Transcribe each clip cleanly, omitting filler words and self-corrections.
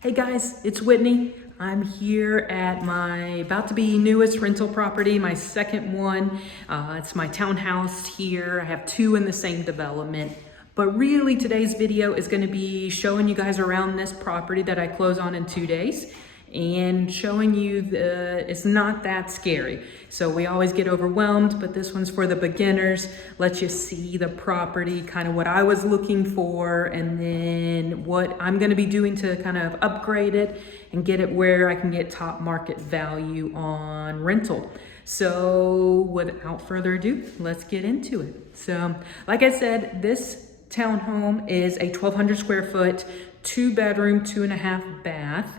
Hey guys, it's Whitney. I'm here at my about to be newest rental property, my second one. It's my townhouse here. I have two in the same development. But really today's video is going to be showing you guys around this property that I close on in 2 days and showing you it's not that scary. So we always get overwhelmed, but this one's for the beginners. Let you see the property, kind of what I was looking for, and then what I'm gonna be doing to kind of upgrade it and get it where I can get top market value on rental. So without further ado, let's get into it. So like I said, this townhome is a 1,200 square foot, 2-bedroom, 2.5 bath.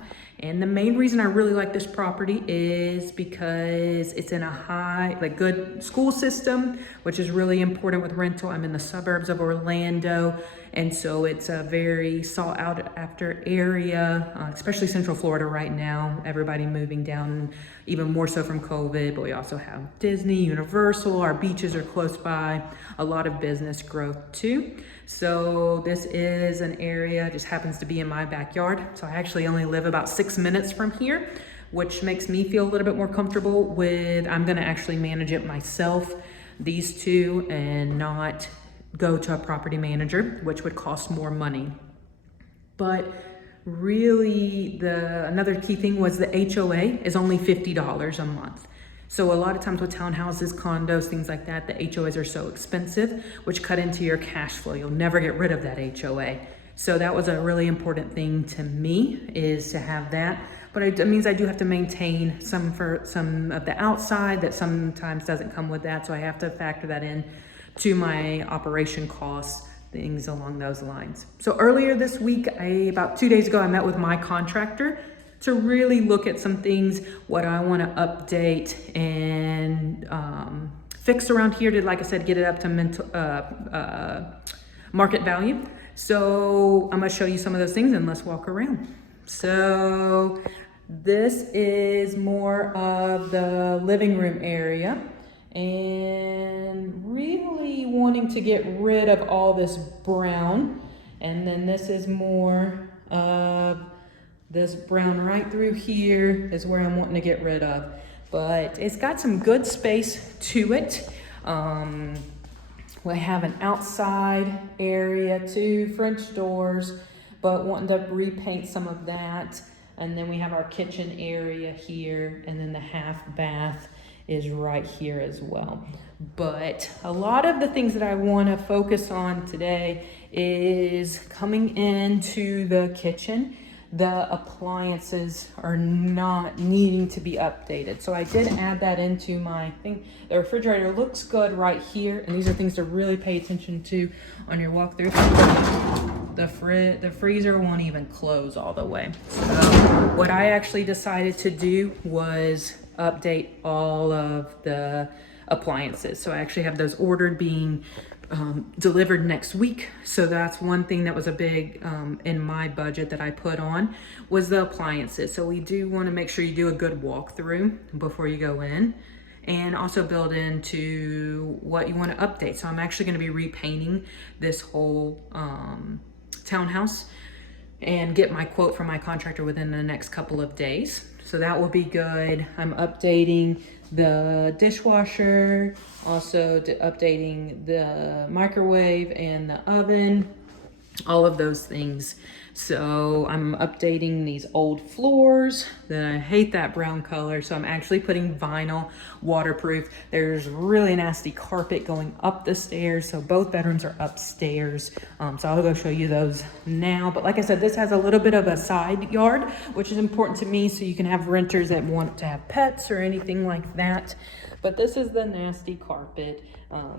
And the main reason I really like this property is because it's in a good school system, which is really important with rental. I'm in the suburbs of Orlando, and so it's a very sought out after area, especially Central Florida right now. Everybody moving down, even more so from COVID, but we also have Disney, Universal, our beaches are close by, a lot of business growth too. So this is an area, just happens to be in my backyard. So I actually only live about 6 minutes from here, which makes me feel a little bit more comfortable with, I'm gonna actually manage it myself, these two, and not go to a property manager, which would cost more money. But really another key thing was the HOA is only $50 a month. So a lot of times with townhouses, condos, things like that, the HOAs are so expensive, which cut into your cash flow. You'll never get rid of that HOA. So that was a really important thing to me, is to have that. But it means I do have to maintain some of the outside that sometimes doesn't come with that. So I have to factor that in to my operation costs, things along those lines. So earlier this week, about 2 days ago, I met with my contractor to really look at some things, what I want to update and fix around here to, like I said, get it up to market value. So I'm gonna show you some of those things and let's walk around. So this is more of the living room area, and really wanting to get rid of all this brown. And then this is more of this brown right through here is where I'm wanting to get rid of. But it's got some good space to it. We have an outside area too, French doors, but wanting to repaint some of that. And then we have our kitchen area here, and then the half bath is right here as well. But a lot of the things that I want to focus on today is coming into the kitchen. The appliances are not needing to be updated. So I did add that into my thing. The refrigerator looks good right here, and these are things to really pay attention to on your walkthrough. The freezer won't even close all the way. So what I actually decided to do was update all of the appliances. So I actually have those ordered, being delivered next week. So that's one thing that was a big in my budget that I put on, was the appliances. So we do want to make sure you do a good walkthrough before you go in, and also build into what you want to update. So I'm actually going to be repainting this whole townhouse and get my quote from my contractor within the next couple of days. So that will be good. I'm updating the dishwasher, also updating the microwave and the oven, all of those things. So I'm updating these old floors. Then I hate that brown color, so I'm actually putting vinyl, waterproof. There's really nasty carpet going up the stairs, so both bedrooms are upstairs. So I'll go show you those now. But like I said, this has a little bit of a side yard, which is important to me, so you can have renters that want to have pets or anything like that. But this is the nasty carpet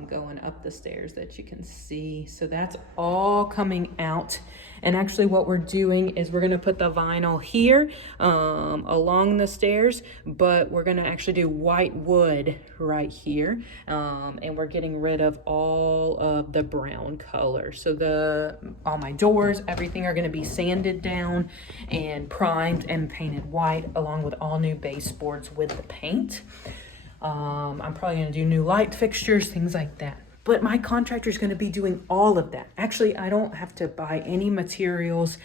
going up the stairs that you can see. So that's all coming out. And actually what we're doing is we're gonna put the vinyl here along the stairs, but we're gonna actually do white wood right here. And we're getting rid of all of the brown color. So all my doors, everything are gonna be sanded down and primed and painted white, along with all new baseboards with the paint. I'm probably gonna do new light fixtures, things like that. But my contractor is gonna be doing all of that. Actually, I don't have to buy any materials.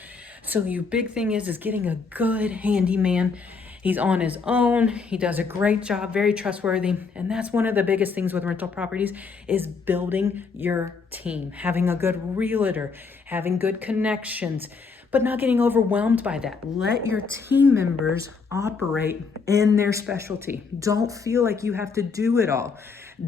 So your big thing is getting a good handyman. He's on his own. He does a great job, very trustworthy. And that's one of the biggest things with rental properties is building your team, having a good realtor, having good connections, but not getting overwhelmed by that. Let your team members operate in their specialty. Don't feel like you have to do it all.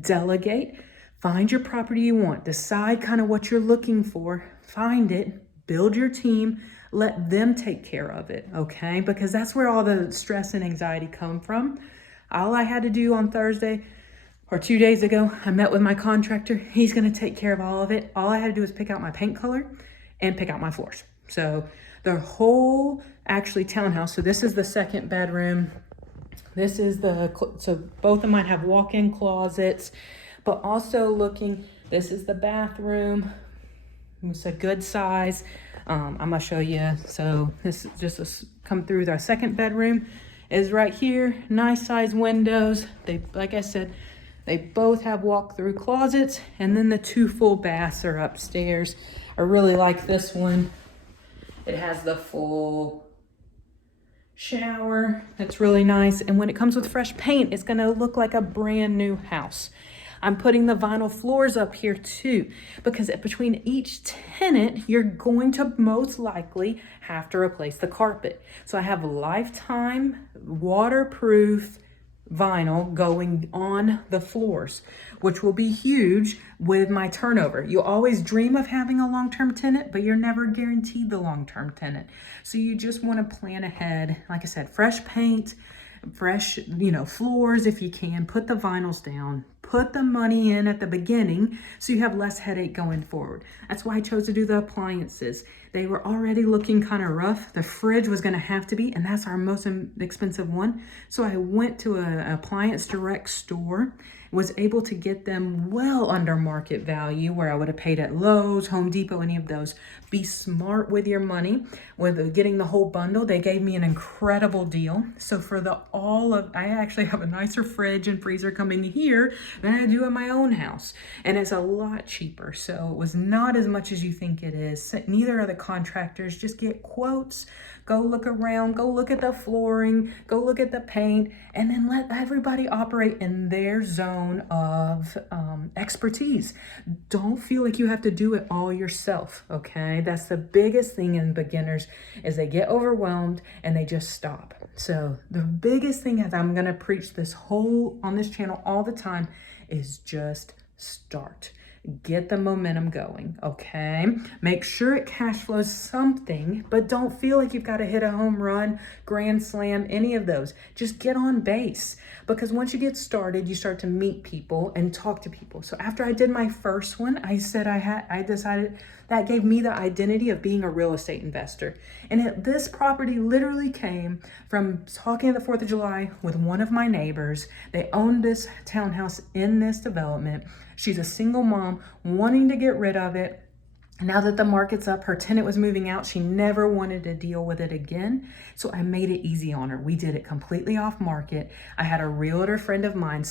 Delegate, find your property you want, decide kind of what you're looking for, find it, build your team, let them take care of it, okay? Because that's where all the stress and anxiety come from. All I had to do on Thursday or 2 days ago, I met with my contractor. He's gonna take care of all of it. All I had to do was pick out my paint color and pick out my floors. So the whole actually townhouse, so this is the second bedroom. This is so both of mine have walk-in closets, but also this is the bathroom. It's a good size. I'm gonna show you. So this is just come through. The second bedroom is right here. Nice size windows. Like I said, they both have walk-through closets, and then the 2 full baths are upstairs. I really like this one. It has the full shower. That's really nice. And when it comes with fresh paint, it's gonna look like a brand new house. I'm putting the vinyl floors up here too, because between each tenant, you're going to most likely have to replace the carpet. So I have lifetime waterproof vinyl going on the floors, which will be huge with my turnover. You always dream of having a long-term tenant, but you're never guaranteed the long-term tenant. So you just want to plan ahead. Like I said, fresh paint, fresh, floors if you can. Put the vinyls down. Put the money in at the beginning so you have less headache going forward. That's why I chose to do the appliances. They were already looking kind of rough. The fridge was going to have to be, and that's our most expensive one. So I went to an appliance direct store, was able to get them well under market value where I would have paid at Lowe's, Home Depot, any of those. Be smart with your money. With getting the whole bundle, they gave me an incredible deal. So for I actually have a nicer fridge and freezer coming here than I do in my own house. And it's a lot cheaper. So it was not as much as you think it is. Neither are the contractors. Just get quotes. Go look around, go look at the flooring, go look at the paint, and then let everybody operate in their zone of expertise. Don't feel like you have to do it all yourself, okay? That's the biggest thing in beginners is they get overwhelmed and they just stop. So the biggest thing is I'm gonna preach on this channel all the time is just start. Get the momentum going, okay? Make sure it cash flows something, but don't feel like you've got to hit a home run, grand slam, any of those. Just get on base, because once you get started, you start to meet people and talk to people. So after I did my first one, I decided that gave me the identity of being a real estate investor. And this property literally came from talking at the 4th of July with one of my neighbors. They owned this townhouse in this development. She's a single mom wanting to get rid of it. Now that the market's up, her tenant was moving out. She never wanted to deal with it again. So I made it easy on her. We did it completely off market. I had a realtor friend of mine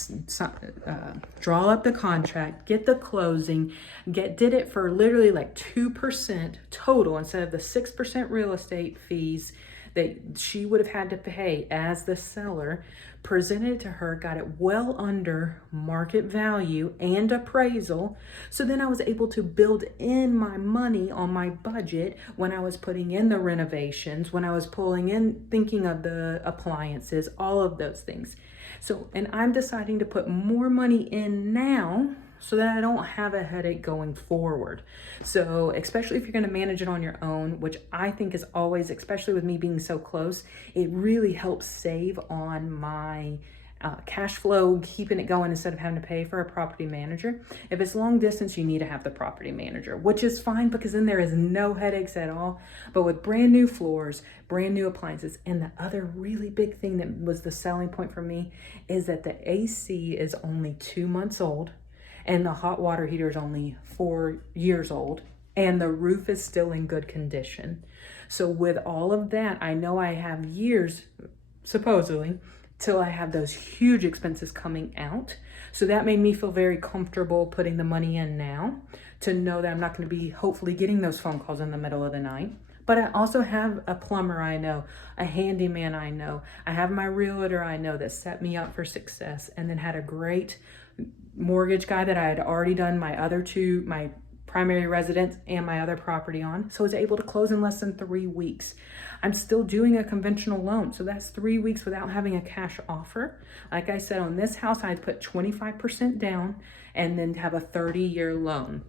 draw up the contract, get the closing, did it for literally like 2% total instead of the 6% real estate fees that she would have had to pay as the seller. Presented it to her, got it well under market value and appraisal. So then I was able to build in my money on my budget when I was putting in the renovations, when I was thinking of the appliances, all of those things. So, and I'm deciding to put more money in now so that I don't have a headache going forward. So especially if you're gonna manage it on your own, which I think is always, especially with me being so close, it really helps save on my cash flow, keeping it going instead of having to pay for a property manager. If it's long distance, you need to have the property manager, which is fine because then there is no headaches at all. But with brand new floors, brand new appliances, and the other really big thing that was the selling point for me is that the AC is only 2 months old, and the hot water heater is only 4 years old, and the roof is still in good condition. So with all of that, I know I have years, supposedly, till I have those huge expenses coming out. So that made me feel very comfortable putting the money in now to know that I'm not going to be hopefully getting those phone calls in the middle of the night. But I also have a plumber I know, a handyman I know. I have my realtor I know that set me up for success, and then had a great mortgage guy that I had already done my other two, my primary residence and my other property on. So I was able to close in less than 3 weeks. I'm still doing a conventional loan. So that's 3 weeks without having a cash offer. Like I said, on this house, I'd put 25% down and then have a 30-year loan.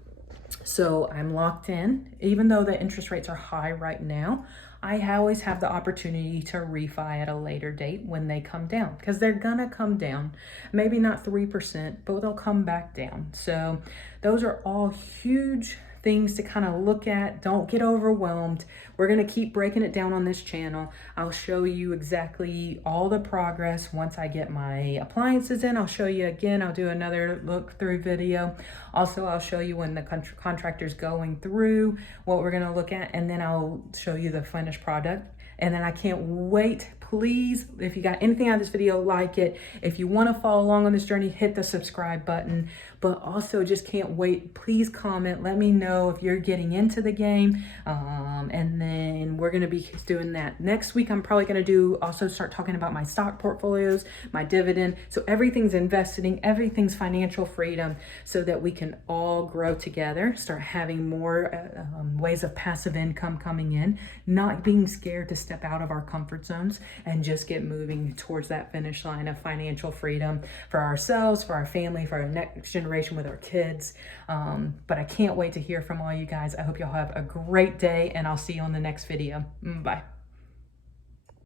So I'm locked in. Even though the interest rates are high right now, I always have the opportunity to refi at a later date when they come down, because they're gonna come down. Maybe not 3%, but they'll come back down. So those are all huge things to kind of look at. Don't get overwhelmed. We're going to keep breaking it down on this channel. I'll show you exactly all the progress once I get my appliances in. I'll show you again. I'll do another look through video. Also, I'll show you when the contractor's going through what we're going to look at, and then I'll show you the finished product. And then I can't wait. Please, if you got anything out of this video, like it. If you want to follow along on this journey, hit the subscribe button. But also just can't wait. Please comment. Let me know if you're getting into the game. And then we're going to be doing that next week. I'm probably going to also start talking about my stock portfolios, my dividend. So everything's investing, everything's financial freedom, so that we can all grow together, start having more ways of passive income coming in, not being scared to step out of our comfort zones, and just get moving towards that finish line of financial freedom for ourselves, for our family, for our next generation with our kids. But I can't wait to hear from all you guys. I hope y'all have a great day, and I'll see you on the next video. Bye.